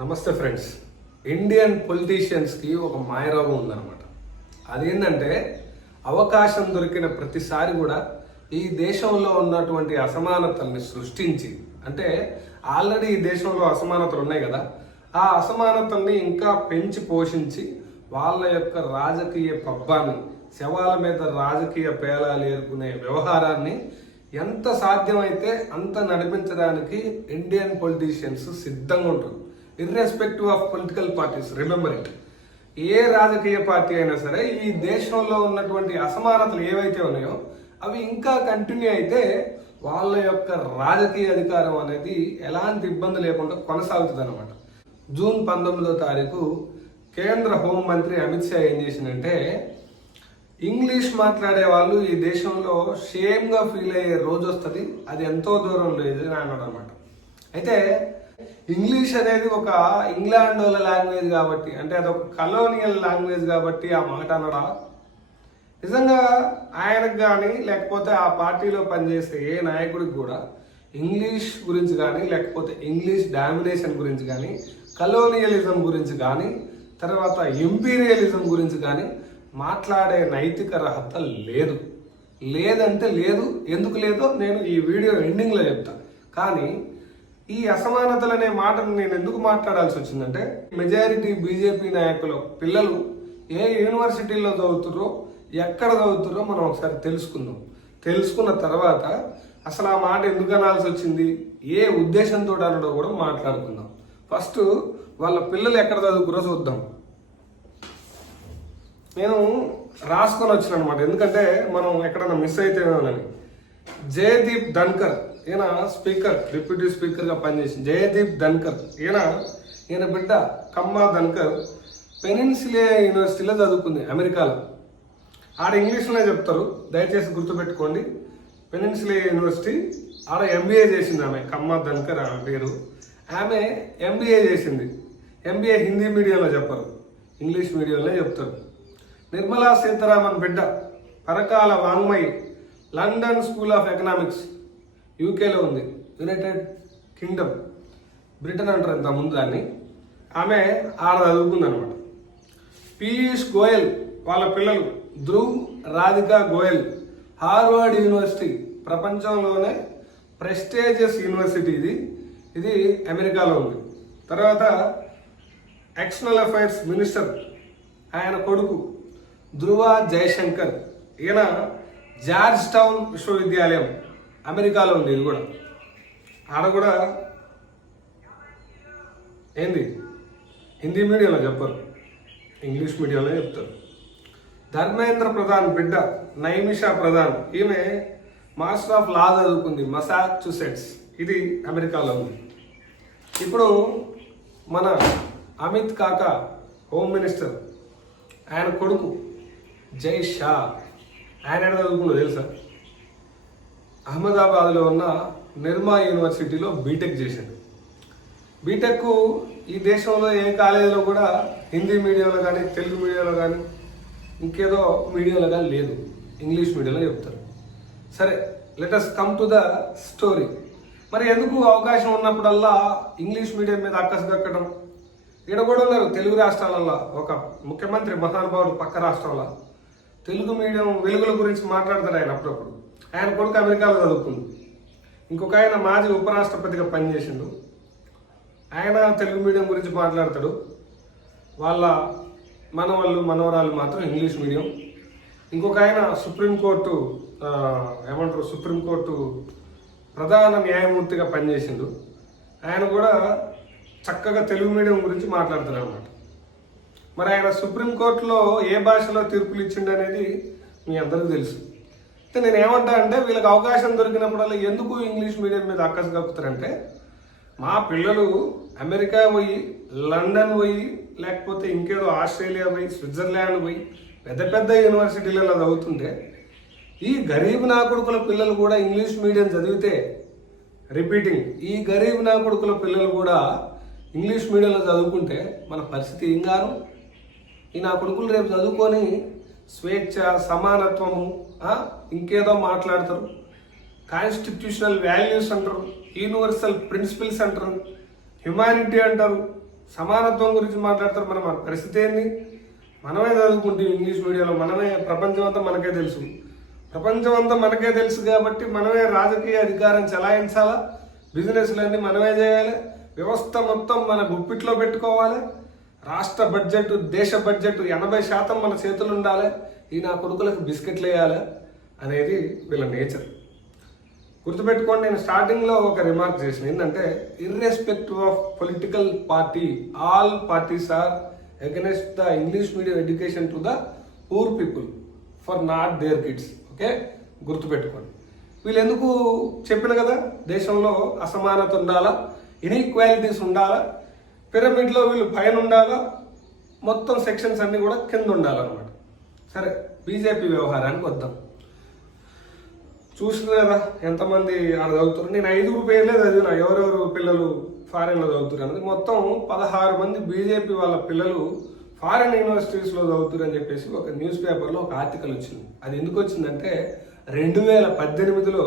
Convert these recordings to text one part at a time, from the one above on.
నమస్తే friends. Indian పొలిటీషియన్స్కి ఒక మాయరోగం ఉందన్నమాట. అదేంటంటే అవకాశం దొరికిన ప్రతిసారి కూడా ఈ దేశంలో ఉన్నటువంటి అసమానతల్ని సృష్టించి, అంటే ఆల్రెడీ ఈ దేశంలో అసమానతలు ఉన్నాయి కదా, ఆ అసమానతల్ని ఇంకా పెంచి పోషించి వాళ్ళ యొక్క రాజకీయ పబ్బాన్ని, శవాల మీద రాజకీయ పేలాలు ఏరుకునే వ్యవహారాన్ని ఎంత సాధ్యమైతే అంత నడిపించడానికి ఇండియన్ పొలిటీషియన్స్ సిద్ధంగా ఉంటారు. Irrespective of political parties, remember it. ఏ రాజకీయ పార్టీ అయినా సరే ఈ దేశంలో ఉన్నటువంటి అసమానతలు ఏవైతే ఉన్నాయో అవి ఇంకా కంటిన్యూ అయితే వాళ్ళ యొక్క రాజకీయ అధికారం అనేది ఎలాంటి ఇబ్బంది లేకుండా కొనసాగుతుంది అనమాట. జూన్ 19వ తారీఖు కేంద్ర హోంమంత్రి అమిత్ షా ఏం చేసిందంటే, ఇంగ్లీష్ మాట్లాడే వాళ్ళు ఈ దేశంలో షేమ్గా ఫీల్ అయ్యే రోజు వస్తుంది, అది ఎంతో దూరం లేదు అని అన్నాడు అనమాట. అయితే ఇంగ్లీష్ అనేది ఒక ఇంగ్లాండ్ వాళ్ళ లాంగ్వేజ్ కాబట్టి, అంటే అది ఒక కలోనియల్ లాంగ్వేజ్ కాబట్టి ఆ మాట అనడా? నిజంగా ఆయనకు కానీ లేకపోతే ఆ పార్టీలో పనిచేసే ఏ నాయకుడికి కూడా ఇంగ్లీష్ గురించి కానీ లేకపోతే ఇంగ్లీష్ డామినేషన్ గురించి కానీ కలోనియలిజం గురించి కానీ తర్వాత ఇంపీరియలిజం గురించి కానీ మాట్లాడే నైతిక అర్హత లేదు. లేదంటే లేదు. ఎందుకు లేదో నేను ఈ వీడియో ఎండింగ్లో చెప్తా. కానీ ఈ అసమానతలు అనే మాటను నేను ఎందుకు మాట్లాడాల్సి వచ్చిందంటే, మెజారిటీ బీజేపీ నాయకుల పిల్లలు ఏ యూనివర్సిటీల్లో చదువుతుర్రో, ఎక్కడ చదువుతుర్రో మనం ఒకసారి తెలుసుకుందాం. తెలుసుకున్న తర్వాత అసలు ఆ మాట ఎందుకు అనాల్సి వచ్చింది, ఏ ఉద్దేశంతో అనడో కూడా మాట్లాడుకుందాం. ఫస్ట్ వాళ్ళ పిల్లలు ఎక్కడ చదువుకురో చూద్దాం. నేను రాసుకొని వచ్చిన అనమాట, ఎందుకంటే మనం ఎక్కడన్నా మిస్ అయితేనేమోనని. జయదీప్ ధన్కర్, ఈయన స్పీకర్, డిప్యూటీ స్పీకర్గా పనిచేసింది. జయదీప్ ధన్కర్ ఈయన బిడ్డ కమ్మా ధన్కర్ పెనిన్సులా యూనివర్సిటీలో చదువుకుంది, అమెరికాలో. ఆడ ఇంగ్లీష్లోనే చెప్తారు, దయచేసి గుర్తుపెట్టుకోండి. పెనిన్సులా యూనివర్సిటీ, ఆడ ఎంబీఏ చేసింది ఆమె. కమ్మా ధన్కర్ ఆమె పేరు. ఆమె ఎంబీఏ చేసింది. ఎంబీఏ హిందీ మీడియంలో చెప్పరు, ఇంగ్లీష్ మీడియంలో చెప్తారు. నిర్మలా సీతారామన్ బిడ్డ Parakala Vangmayi, London School of Economics, యూకేలో ఉంది, యునైటెడ్ కింగ్డమ్, బ్రిటన్ అంటారు ఇంత ముందు దాన్ని. ఆమె ఆడ చదువుకుంది అనమాట. పీయూష్ గోయల్ వాళ్ళ పిల్లలు ధ్రువ్, రాధికా గోయల్, హార్వర్డ్ యూనివర్సిటీ, ప్రపంచంలోనే ప్రెస్టేజియస్ యూనివర్సిటీ ఇది అమెరికాలో ఉంది. తర్వాత ఎక్స్టర్నల్ అఫైర్స్ మినిస్టర్ ఆయన కొడుకు ధ్రువ జయశంకర్, ఈయన జార్జ్ టౌన్ విశ్వవిద్యాలయం, అమెరికాలో ఉంది. ఇది కూడా ఆడ కూడా ఏంది హిందీ మీడియంలో చెప్పరు, ఇంగ్లీష్ మీడియంలో చెప్తారు. ధర్మేంద్ర ప్రధాన్ బిడ్డ నైమిషా ప్రధాన్, ఈమె మాస్టర్ ఆఫ్ లా చదువుకుంది, మసాచ్యూసెట్స్, ఇది అమెరికాలో ఉంది. ఇప్పుడు మన అమిత్ కాకా హోమ్ మినిస్టర్, ఆయన కొడుకు జై షా, ఆయన ఎక్కడ చదువుకుందో తెలుసా? అహ్మదాబాద్లో ఉన్న నిర్మా యూనివర్సిటీలో బీటెక్ చేశాడు. బీటెక్ ఈ దేశంలో ఏ కాలేజీలో కూడా హిందీ మీడియంలో కానీ తెలుగు మీడియంలో కానీ ఇంకేదో మీడియంలో కానీ లేదు, ఇంగ్లీష్ మీడియంలో చెప్తారు. సరే, let us come to the story. మరి ఎందుకు అవకాశం ఉన్నప్పుడల్లా ఇంగ్లీష్ మీడియం మీద అక్కసు దక్కడం? ఇక్కడ కూడా ఉన్నారు తెలుగు రాష్ట్రాలలో ఒక ముఖ్యమంత్రి మహానుభావుడు, పక్క రాష్ట్రంలో తెలుగు మీడియం వెలుగుల గురించి మాట్లాడతారు ఆయన అప్పుడప్పుడు. ఆయన కొడుకు అమెరికాలో చదువుకుంది. ఇంకొక ఆయన మాజీ ఉపరాష్ట్రపతిగా పనిచేసిండు, ఆయన తెలుగు మీడియం గురించి మాట్లాడతాడు. వాళ్ళ మనవరాలు మాత్రం ఇంగ్లీష్ మీడియం. ఇంకొక ఆయన సుప్రీంకోర్టు సుప్రీంకోర్టు ప్రధాన న్యాయమూర్తిగా పనిచేసిండు, ఆయన కూడా చక్కగా తెలుగు మీడియం గురించి మాట్లాడతారు అన్నమాట. మరి ఆయన సుప్రీంకోర్టులో ఏ భాషలో తీర్పులు ఇచ్చిండు అనేది మీ అందరికీ తెలుసు. అయితే నేను ఏమంటా అంటే, వీళ్ళకి అవకాశం దొరికినప్పుడల్లా ఎందుకు ఇంగ్లీష్ మీడియం మీద అక్కసు కక్కుతారంటే, మా పిల్లలు అమెరికా పోయి, లండన్ పోయి, లేకపోతే ఇంకేదో ఆస్ట్రేలియా పోయి, స్విట్జర్లాండ్ పోయి పెద్ద పెద్ద యూనివర్సిటీలలో చదువుతుంటే, ఈ గరీబ్ నా కొడుకుల పిల్లలు కూడా ఇంగ్లీష్ మీడియం చదివితే, రిపీటింగ్, ఈ గరీబ్ నా కొడుకుల పిల్లలు కూడా ఇంగ్లీష్ మీడియంలో చదువుకుంటే మన పరిస్థితి ఏం గాను? ఈ నా కొడుకులు రేపు చదువుకొని స్వేచ్ఛ, సమానత్వము, ఇంకేదో మాట్లాడతారు, కాన్స్టిట్యూషనల్ వాల్యూస్ అంటారు, యూనివర్సల్ ప్రిన్సిపల్స్ అంటారు, హ్యుమానిటీ అంటారు, సమానత్వం గురించి మాట్లాడతారు. మన పరిస్థితి ఏంది? మనమే చదువుకుంటే ఇంగ్లీష్ మీడియంలో, మనమే ప్రపంచం అంతా మనకే తెలుసు. ప్రపంచం అంతా మనకే తెలుసు కాబట్టి మనమే రాజకీయ అధికారం చెలాయించాలా, బిజినెస్లన్నీ మనమే చేయాలి, వ్యవస్థ మొత్తం మన గుప్పిట్లో పెట్టుకోవాలి, రాష్ట్ర బడ్జెట్, దేశ బడ్జెట్ 80% మన చేతులు ఉండాలి, ఈ నా కొడుకులకు బిస్కెట్లు వేయాలి అనేది వీళ్ళ నేచర్. గుర్తుపెట్టుకోండి, నేను స్టార్టింగ్లో ఒక రిమార్క్ చేసిన ఏంటంటే, irrespective of political party, all parties are against the English medium education to the poor people for not their kids. Okay, గుర్తుపెట్టుకోండి. వీళ్ళు ఎందుకు చెప్పిన కదా, దేశంలో అసమానత ఉండాలా, ఇన్ఈక్వాలిటీస్ ఉండాలా, పిరమిడ్లో వీళ్ళు పైన ఉండాలా, మొత్తం సెక్షన్స్ అన్నీ కూడా కింద ఉండాలన్నమాట. సరే, బీజేపీ వ్యవహారానికి వద్దాం. చూసిన కదా ఎంతమంది ఆడ చదువుతారు. నేను 5 పేర్లే చదివిన ఎవరెవరు పిల్లలు ఫారెన్లో చదువుతారు అనేది. మొత్తం 16 మంది బీజేపీ వాళ్ళ పిల్లలు ఫారెన్ యూనివర్సిటీస్లో చదువుతారు అని చెప్పేసి ఒక న్యూస్ పేపర్లో ఒక ఆర్టికల్ వచ్చింది. అది ఎందుకు వచ్చిందంటే, 2018లో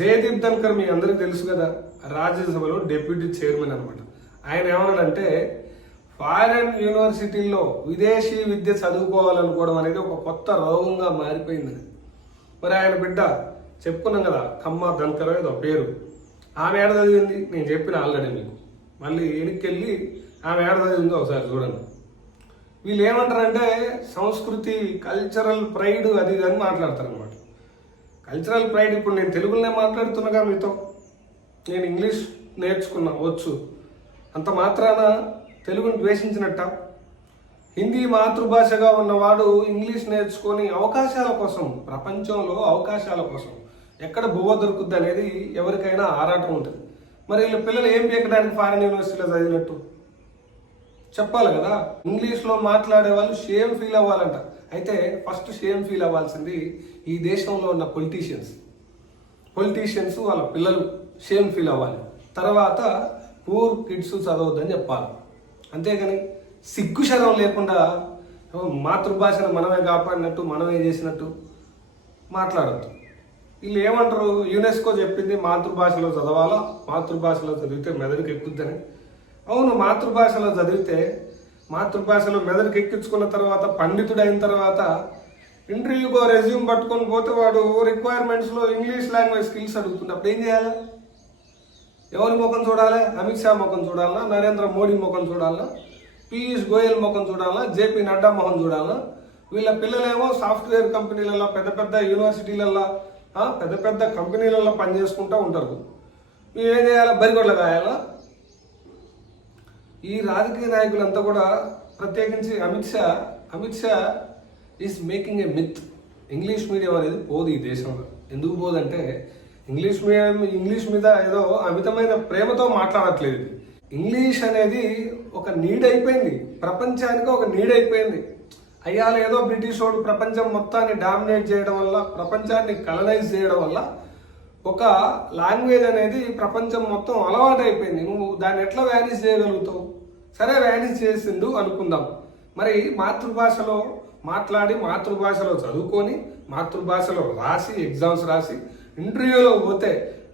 జయదీప్ ధన్కర్, మీ అందరికీ తెలుసు కదా, రాజ్యసభలో డిప్యూటీ చైర్మన్ అనమాట. ఆయన ఏమన్నాడంటే, ఫారెన్ యూనివర్సిటీల్లో విదేశీ విద్య చదువుకోవాలనుకోవడం అనేది ఒక కొత్త రోగంగా మారిపోయిందని. మరి ఆయన బిడ్డ చెప్పుకున్నాం కదా, కమ్మ ధన్కర్ ఏదో పేరు, ఆమె ఏడ చదివింది నేను చెప్పిన ఆల్రెడీ మీకు. మళ్ళీ వెనక్కి ఆమె ఏడ చదివిందో ఒకసారి చూడండి. వీళ్ళు ఏమంటారంటే, సంస్కృతి, కల్చరల్ ప్రైడ్ అది ఇది అని మాట్లాడతారు అనమాట. కల్చరల్ ప్రైడ్, ఇప్పుడు నేను తెలుగులోనే మాట్లాడుతున్నాగా మీతో, నేను ఇంగ్లీష్ నేర్చుకున్నా వచ్చు, అంత మాత్రాన తెలుగుని ద్వేషించినట్ట? హిందీ మాతృభాషగా ఉన్నవాడు ఇంగ్లీష్ నేర్చుకొని అవకాశాల కోసం, ప్రపంచంలో అవకాశాల కోసం ఎక్కడ బువ్వ దొరుకుద్ది అనేది ఎవరికైనా ఆరాటం ఉంటుంది. మరి వీళ్ళ పిల్లలు ఏం పీకడానికి ఫారెన్ యూనివర్సిటీలో చదివినట్టు చెప్పాలి కదా. ఇంగ్లీష్లో మాట్లాడే వాళ్ళు షేమ్ ఫీల్ అవ్వాలంట. అయితే ఫస్ట్ షేమ్ ఫీల్ అవ్వాల్సింది ఈ దేశంలో ఉన్న పొలిటీషియన్స్ వాళ్ళ పిల్లలు షేమ్ ఫీల్ అవ్వాలి. తర్వాత పూర్ కిడ్స్ చదవద్దని చెప్పాలి. అంతేగాని సిగ్గు శరం లేకుండా మాతృభాషను మనమే కాపాడినట్టు, మనమే చేసినట్టు మాట్లాడద్దు. వీళ్ళు ఏమంటారు, యునెస్కో చెప్పింది మాతృభాషలో చదవాలా, మాతృభాషలో చదివితే మెదడుకి ఎక్కుద్దని. అవును, మాతృభాషలో చదివితే, మాతృభాషలో మెదడుకి ఎక్కించుకున్న తర్వాత, పండితుడైన తర్వాత ఇంటర్వ్యూకో రెజ్యూమ్ పట్టుకొని పోతే వాడు రిక్వైర్మెంట్స్లో ఇంగ్లీష్ లాంగ్వేజ్ స్కిల్స్ అడుగుతుంది. అప్పుడు ఏం చేయాలి? ఎవరి ముఖం చూడాలి? అమిత్ షా ముఖం చూడాలన్నా, నరేంద్ర మోడీ ముఖం చూడాలన్నా, పీయూష్ గోయల్ ముఖం చూడాలన్నా, జేపీ నడ్డా ముఖం చూడాలన్నా? వీళ్ళ పిల్లలేమో సాఫ్ట్వేర్ కంపెనీలలో, పెద్ద పెద్ద యూనివర్సిటీలలో, పెద్ద పెద్ద కంపెనీలలో పనిచేసుకుంటూ ఉంటారు. మేము ఏం చేయాలా? బరిగొడ్ల కాయాలా? ఈ రాజకీయ నాయకులంతా కూడా, ప్రత్యేకించి Amit Shah is making a myth. English medium అనేది పోదు ఈ దేశంలో. ఎందుకు పోదంటే, ఇంగ్లీష్ మీద ఏదో అమితమైన ప్రేమతో మాట్లాడట్లేదు. ఇంగ్లీష్ అనేది ఒక నీడ్ అయిపోయింది, ప్రపంచానికి ఒక నీడ్ అయిపోయింది. అయ్యాలు ఏదో బ్రిటిష్ వాడు ప్రపంచం మొత్తాన్ని డామినేట్ చేయడం వల్ల, ప్రపంచాన్ని కలనైజ్ చేయడం వల్ల ఒక లాంగ్వేజ్ అనేది ప్రపంచం మొత్తం అలవాటు అయిపోయింది. నువ్వు దాన్ని ఎట్లా వ్యానిష్ చేయగలుగుతావు? సరే, వ్యానిష్ చేసిండు అనుకుందాం. మరి మాతృభాషలో మాట్లాడి, మాతృభాషలో చదువుకొని, మాతృభాషలో రాసి, ఎగ్జామ్స్ రాసి, ఇంటర్వ్యూలో పోతే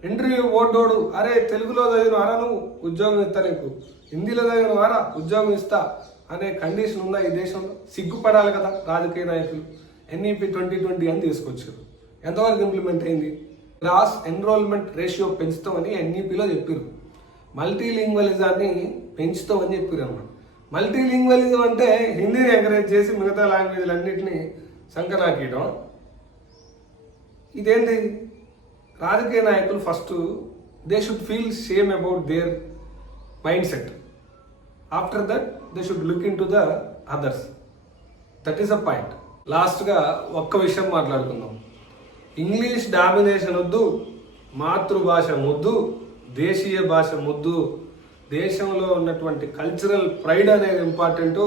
ఇంటర్వ్యూ ఓటోడు, అరే తెలుగులో చదివిన వారా నువ్వు, ఉద్యోగం ఇస్తా నీకు, హిందీలో చదివిన వారా, ఉద్యోగం ఇస్తా అనే కండిషన్ ఉందా ఈ దేశంలో? సిగ్గుపడాలి కదా రాజకీయ నాయకులు. NEP 2020 అని తీసుకొచ్చారు. ఎంతవరకు ఇంప్లిమెంట్ అయింది? గ్రాస్ ఎన్రోల్మెంట్ రేషియో పెంచుతామని NEPలో చెప్పారు. మల్టీలింగ్వలిజాన్ని పెంచుతామని చెప్పారు అన్నమాట. మల్టీలింగ్వలిజం అంటే హిందీని ఎంకరేజ్ చేసి మిగతా లాంగ్వేజ్లు అన్నింటినీ సంకనాకీయడం. ఇదేంటి? రాజకీయ నాయకులు first they should feel shame about their mind set. After that they should look in to the others. That is a point. లాస్ట్గా ఒక్క విషయం మాట్లాడుకుందాం. ఇంగ్లీష్ డామినేషన్ వద్దు, మాతృభాష ముద్దు, దేశీయ భాష ముద్దు. దేశంలో ఉన్నటువంటి కల్చరల్ ప్రైడ్ అనేది ఇంపార్టెంటు,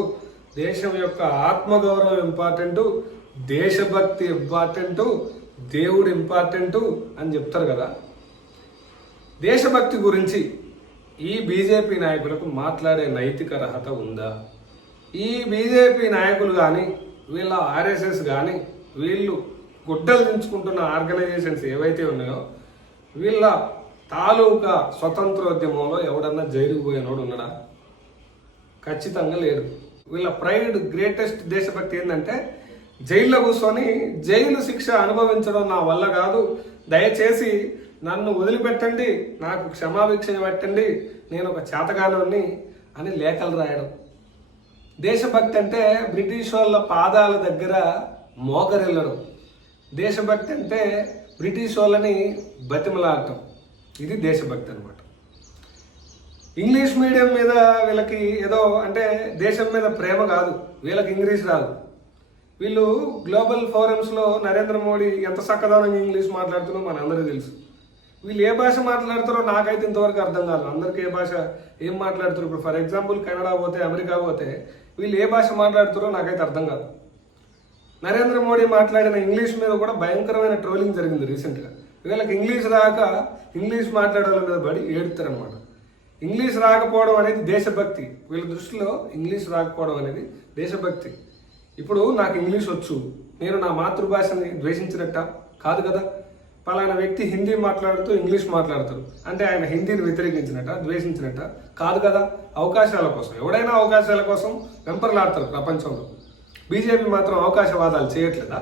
దేశం యొక్క ఆత్మగౌరవం ఇంపార్టెంటు, దేశభక్తి ఇంపార్టెంటు, దేవుడు ఇంపార్టెంటు అని చెప్తారు కదా. దేశభక్తి గురించి ఈ బీజేపీ నాయకులకు మాట్లాడే నైతిక అర్హత ఉందా? ఈ బీజేపీ నాయకులు కానీ, వీళ్ళ RSS కానీ, వీళ్ళు గుడ్డలు దించుకుంటున్న ఆర్గనైజేషన్స్ ఏవైతే ఉన్నాయో, వీళ్ళ తాలూకా స్వతంత్రోద్యమంలో ఎవడన్నా జైలుకు పోయినోడు ఉన్నాడా? ఖచ్చితంగా లేడు. వీళ్ళ ప్రైడ్ గ్రేటెస్ట్ దేశభక్తి ఏంటంటే జైల్లో కూర్చొని జైలు శిక్ష అనుభవించడం నా వల్ల కాదు, దయచేసి నన్ను వదిలిపెట్టండి, నాకు క్షమాభిక్ష పెట్టండి, నేను ఒక చేతగానోని అని లేఖలు రాయడం. దేశభక్తి అంటే బ్రిటిష్ వాళ్ళ పాదాల దగ్గర మోకరిల్లడం. దేశభక్తి అంటే బ్రిటిష్ వాళ్ళని బతిమలాడటం. ఇది దేశభక్తి అనమాట. ఇంగ్లీష్ మీడియం మీద వీళ్ళకి ఏదో అంటే దేశం మీద ప్రేమ కాదు, వీళ్ళకి ఇంగ్లీష్ రాదు. వీళ్ళు గ్లోబల్ ఫోరమ్స్లో నరేంద్ర మోడీ ఎంత చక్కదనంగా ఇంగ్లీష్ మాట్లాడుతున్నారో మనందరికీ తెలుసు. వీళ్ళు ఏ భాష మాట్లాడతారో నాకైతే ఇంతవరకు అర్థం కాదు. అందరికీ ఏ భాష ఏం మాట్లాడుతారు. ఇప్పుడు ఫర్ ఎగ్జాంపుల్ కెనడా పోతే, అమెరికా పోతే వీళ్ళు ఏ భాష మాట్లాడుతారో నాకైతే అర్థం కాదు. నరేంద్ర మోడీ మాట్లాడిన ఇంగ్లీష్ మీద కూడా భయంకరమైన ట్రోలింగ్ జరిగింది రీసెంట్గా. వీళ్ళకి ఇంగ్లీష్ రాక ఇంగ్లీష్ మాట్లాడాల మీద పడి ఏడుతారనమాట. ఇంగ్లీష్ రాకపోవడం అనేది దేశభక్తి. వీళ్ళ దృష్టిలో ఇంగ్లీష్ రాకపోవడం అనేది దేశభక్తి. ఇప్పుడు నాకు ఇంగ్లీష్ వచ్చు, నేను నా మాతృభాషని ద్వేషించినట్ట కాదు కదా. పలానా వ్యక్తి హిందీ మాట్లాడుతూ ఇంగ్లీష్ మాట్లాడతారు అంటే ఆయన హిందీని వ్యతిరేకించినట్ట, ద్వేషించినట్ట కాదు కదా. అవకాశాల కోసం, ఎవడైనా అవకాశాల కోసం వెంపర్లాడతారు ప్రపంచంలో. బీజేపీ మాత్రం అవకాశవాదాలు చేయట్లేదా?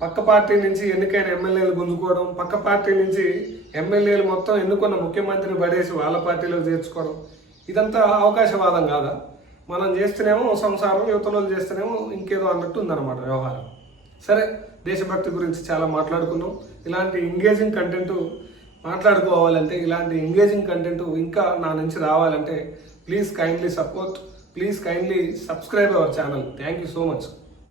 పక్క పార్టీ నుంచి ఎన్నికైన ఎమ్మెల్యేలు గుంజుకోవడం, పక్క పార్టీ నుంచి ఎమ్మెల్యేలు మొత్తం ఎన్నుకున్న ముఖ్యమంత్రిని పడేసి వాళ్ళ పార్టీలో చేర్చుకోవడం, ఇదంతా అవకాశవాదం కాదా? మనం చేస్తేనేమో సంసారం, యువతలో చేస్తేనేమో ఇంకేదో అన్నట్టు ఉందన్నమాట వ్యవహారం. సరే, దేశభక్తి గురించి చాలా మాట్లాడుకున్నాం. ఇలాంటి ఎంగేజింగ్ కంటెంట్ మాట్లాడుకోవాలంటే, ఇలాంటి ఎంగేజింగ్ కంటెంట్ ఇంకా నా నుంచి రావాలంటే please kindly support, please kindly subscribe our channel. Thank you so much.